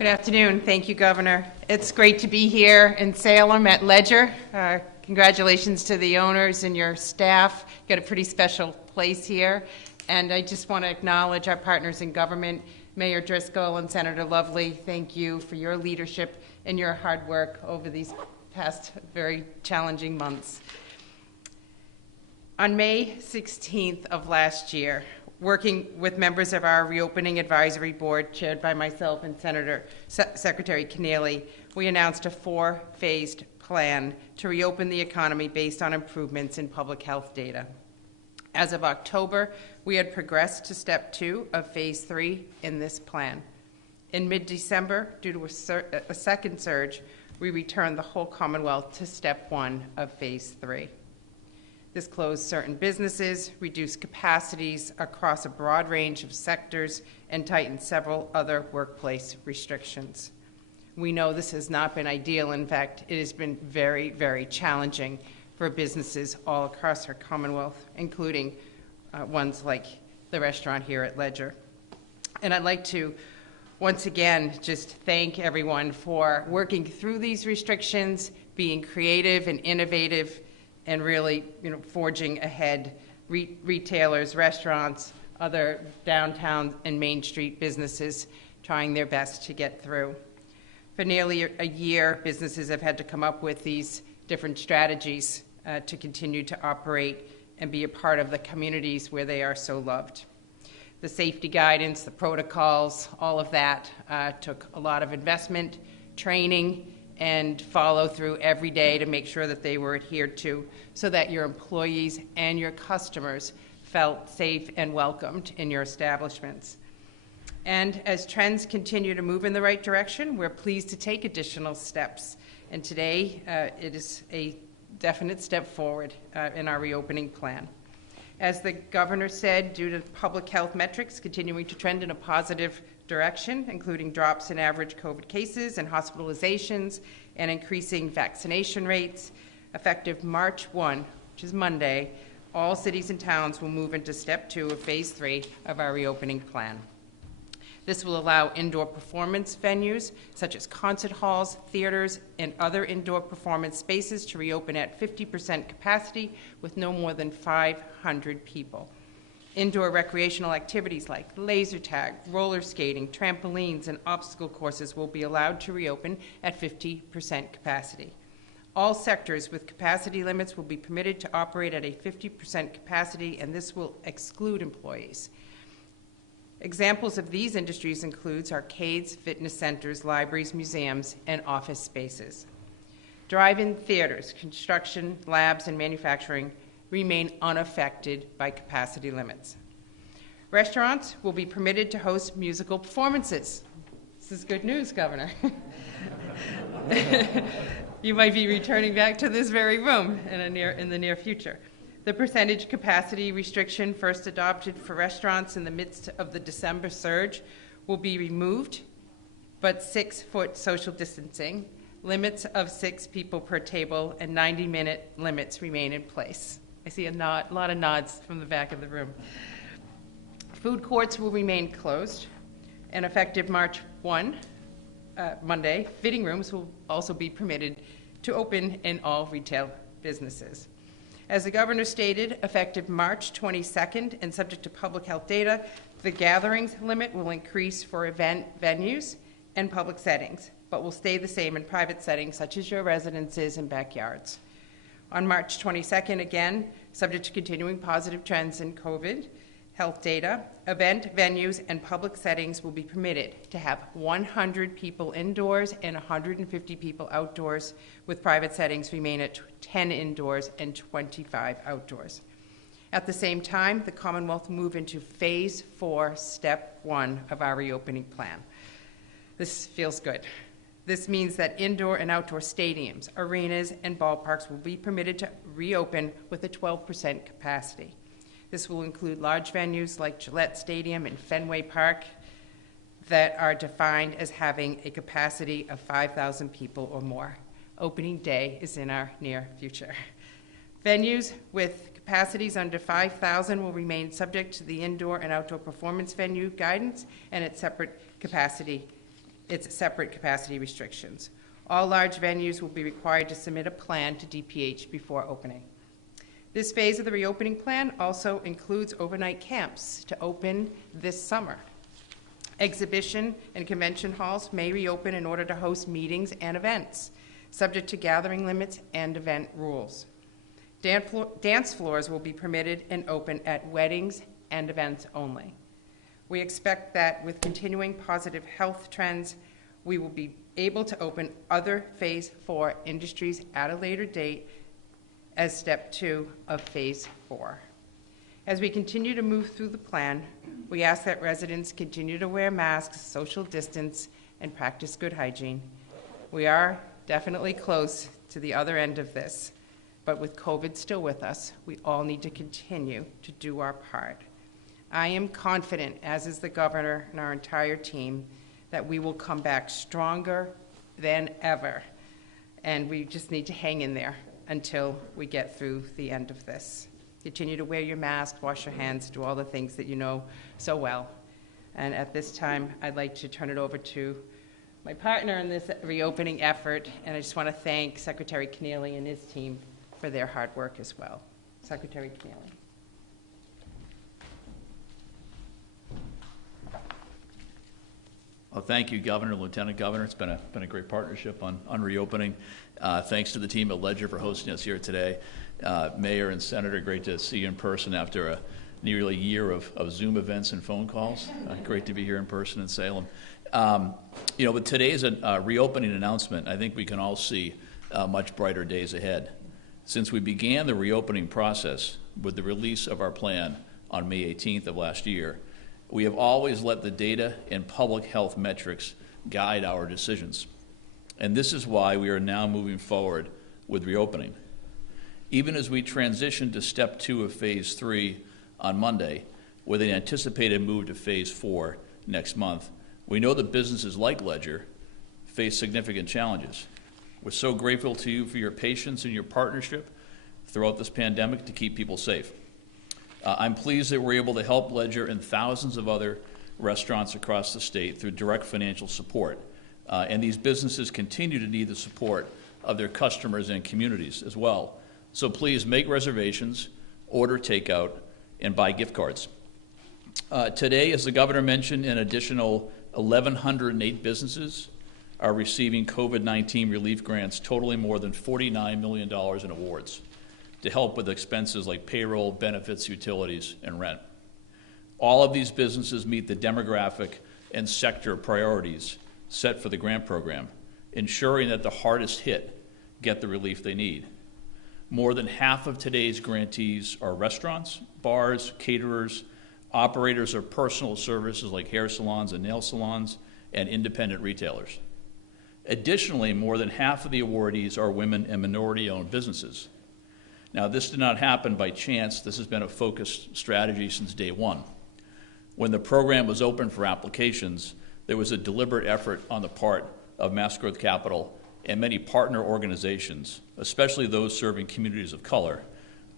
Good afternoon. Thank you, Governor. It's great to be here in Salem at Ledger. Congratulations to the owners and your staff. Got a pretty special place here. And I just want to acknowledge our partners in government, Mayor Driscoll and Senator Lovely. Thank you for your leadership and your hard work over these past very challenging months. On May 16th of last year, working with members of our reopening advisory board, chaired by myself and Secretary Kennealy, we announced a 4-phased plan to reopen the economy based on improvements in public health data. As of October, we had progressed to step 2 of phase 3 in this plan. In mid-December, due to a second surge, we returned the whole Commonwealth to step 1 of phase 3. This closed certain businesses, reduced capacities across a broad range of sectors, and tightened several other workplace restrictions. We know this has not been ideal. In fact, it has been very, very challenging for businesses all across our Commonwealth, including ones like the restaurant here at Ledger. And I'd like to once again just thank everyone for working through these restrictions, being creative and innovative, and really, forging ahead. Retailers, restaurants, other downtown and Main Street businesses trying their best to get through. For nearly a year, businesses have had to come up with these different strategies to continue to operate and be a part of the communities where they are so loved. The safety guidance, the protocols, all of that took a lot of investment, training, and follow through every day to make sure that they were adhered to so that your employees and your customers felt safe and welcomed in your establishments. And as trends continue to move in the right direction, we're pleased to take additional steps. And today, it is a definite step forward in our reopening plan. As the governor said, due to public health metrics continuing to trend in a positive direction, including drops in average COVID cases and hospitalizations and increasing vaccination rates, effective March 1, which is Monday, all cities and towns will move into step 2 of phase 3 of our reopening plan. This will allow indoor performance venues such as concert halls, theaters, and other indoor performance spaces to reopen at 50% capacity with no more than 500 people. Indoor recreational activities like laser tag, roller skating, trampolines, and obstacle courses will be allowed to reopen at 50% capacity. All sectors with capacity limits will be permitted to operate at a 50% capacity, and this will exclude employees. Examples of these industries include arcades, fitness centers, libraries, museums, and office spaces. Drive-in theaters, construction, labs, and manufacturing remain unaffected by capacity limits. Restaurants will be permitted to host musical performances. This is good news, Governor. You might be returning back to this very room in the near future. The percentage capacity restriction first adopted for restaurants in the midst of the December surge will be removed, but 6-foot social distancing, limits of 6 people per table, and 90-minute limits remain in place. I see a lot of nods from the back of the room. Food courts will remain closed, and effective March 1, Monday, fitting rooms will also be permitted to open in all retail businesses. As the governor stated, effective March 22nd and subject to public health data, the gatherings limit will increase for event venues and public settings, but will stay the same in private settings such as your residences and backyards. On March 22nd, again, subject to continuing positive trends in COVID health data, event venues and public settings will be permitted to have 100 people indoors and 150 people outdoors, with private settings remain at 10 indoors and 25 outdoors. At the same time, the Commonwealth will move into phase 4, step 1 of our reopening plan. This feels good. This means that indoor and outdoor stadiums, arenas, and ballparks will be permitted to reopen with a 12% capacity. This will include large venues like Gillette Stadium and Fenway Park that are defined as having a capacity of 5,000 people or more. Opening day is in our near future. Venues with capacities under 5,000 will remain subject to the indoor and outdoor performance venue guidance and its separate capacity its separate capacity restrictions. All large venues will be required to submit a plan to DPH before opening. This phase of the reopening plan also includes overnight camps to open this summer. Exhibition and convention halls may reopen in order to host meetings and events, subject to gathering limits and event rules. Dance floors will be permitted and open at weddings and events only. We expect that with continuing positive health trends, we will be able to open other Phase 4 industries at a later date as Step 2 of Phase 4. As we continue to move through the plan, we ask that residents continue to wear masks, social distance, and practice good hygiene. We are definitely close to the other end of this, but with COVID still with us, we all need to continue to do our part. I am confident, as is the governor and our entire team, that we will come back stronger than ever, and we just need to hang in there until we get through the end of this. Continue to wear your mask, wash your hands, do all the things that you know so well. And at this time, I'd like to turn it over to my partner in this reopening effort, and I just want to thank Secretary Kennealy and his team for their hard work as well. Secretary Kennealy. Well, thank you, Governor, Lieutenant Governor. It's been a great partnership on reopening. Thanks to the team at Ledger for hosting us here today. Mayor and Senator, great to see you in person after a nearly year of Zoom events and phone calls. Great to be here in person in Salem. With today's reopening announcement, I think we can all see much brighter days ahead. Since we began the reopening process with the release of our plan on May 18th of last year, we have always let the data and public health metrics guide our decisions. And this is why we are now moving forward with reopening. Even as we transition to Step 2 of Phase 3 on Monday, with an anticipated move to Phase 4 next month, we know that businesses like Ledger face significant challenges. We're so grateful to you for your patience and your partnership throughout this pandemic to keep people safe. I'm pleased that we're able to help Ledger and thousands of other restaurants across the state through direct financial support. And these businesses continue to need the support of their customers and communities as well. So please make reservations, order takeout, and buy gift cards. Today, as the governor mentioned, an additional 1,108 businesses are receiving COVID-19 relief grants totaling more than $49 million in awards to help with expenses like payroll, benefits, utilities, and rent. All of these businesses meet the demographic and sector priorities set for the grant program, ensuring that the hardest hit get the relief they need. More than half of today's grantees are restaurants, bars, caterers, operators of personal services like hair salons and nail salons, and independent retailers. Additionally, more than half of the awardees are women and minority-owned businesses. Now, this did not happen by chance. This has been a focused strategy since day one. When the program was open for applications, there was a deliberate effort on the part of Mass Growth Capital and many partner organizations, especially those serving communities of color,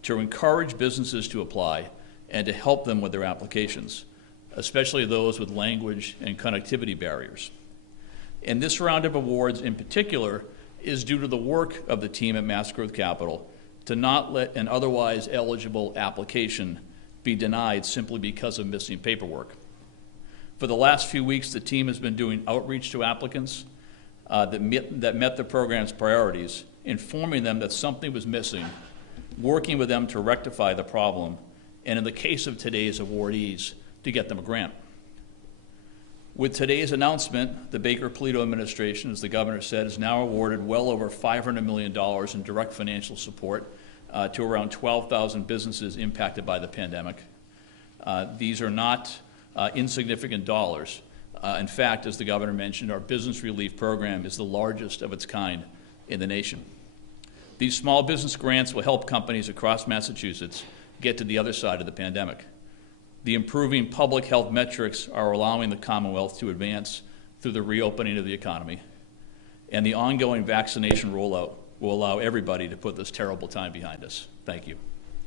to encourage businesses to apply and to help them with their applications, especially those with language and connectivity barriers. And this round of awards in particular is due to the work of the team at Mass Growth Capital to not let an otherwise eligible application be denied simply because of missing paperwork. For the last few weeks, the team has been doing outreach to applicants that met the program's priorities, informing them that something was missing, working with them to rectify the problem, and in the case of today's awardees, to get them a grant. With today's announcement, the Baker Polito administration, as the governor said, has now awarded well over $500 million in direct financial support to around 12,000 businesses impacted by the pandemic. These are not insignificant dollars. In fact, as the governor mentioned, our business relief program is the largest of its kind in the nation. These small business grants will help companies across Massachusetts get to the other side of the pandemic. The improving public health metrics are allowing the Commonwealth to advance through the reopening of the economy, and the ongoing vaccination rollout will allow everybody to put this terrible time behind us. Thank you.